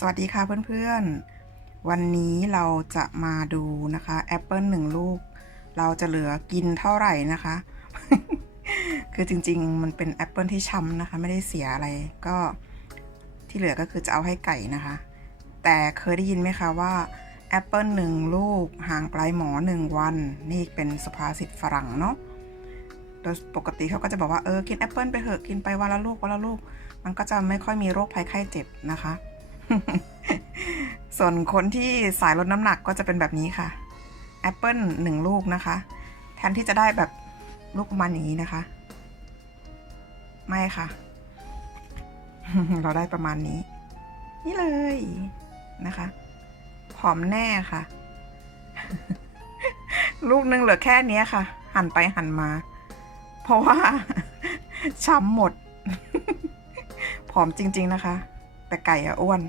สวัสดีค่ะเพื่อนๆ วันนี้เราจะมาดูนะคะแอปเปิลหนึ่งลูก เราจะเหลือกินเท่าไหร่นะคะ คือจริงๆ มันเป็นแอปเปิลที่ช้ำนะคะ ไม่ได้เสียอะไรก็ที่เหลือก็คือจะเอาให้ไก่นะคะ แต่เคยได้ยินไหมคะว่าแอปเปิลหนึ่งลูกห่างไกลหมอหนึ่งวัน นี่เป็นสุภาษิตฝรั่งเนาะโดยปกติเขาก็จะบอกว่าเออกินแอปเปิลไปเถอะกินไปวันละลูกวันละลูก มันก็จะไม่ค่อยมีโรคภัยไข้เจ็บนะคะ ส่วนคนที่สายลดน้ำหนักก็จะเป็นแบบนี้ค่ะแอปเปิลหนึ่งลูกนะคะ แทนที่จะได้แบบลูกประมาณอย่างนี้นะคะ ไม่ค่ะ เราได้ประมาณนี้ นี่เลยนะคะผอมแน่ค่ะ ลูกนึงเหลือแค่นี้ค่ะ หันไปหันมา เพราะว่าช้ำหมดผอมจริง ๆนะคะ แต่ไก่อะอ้วน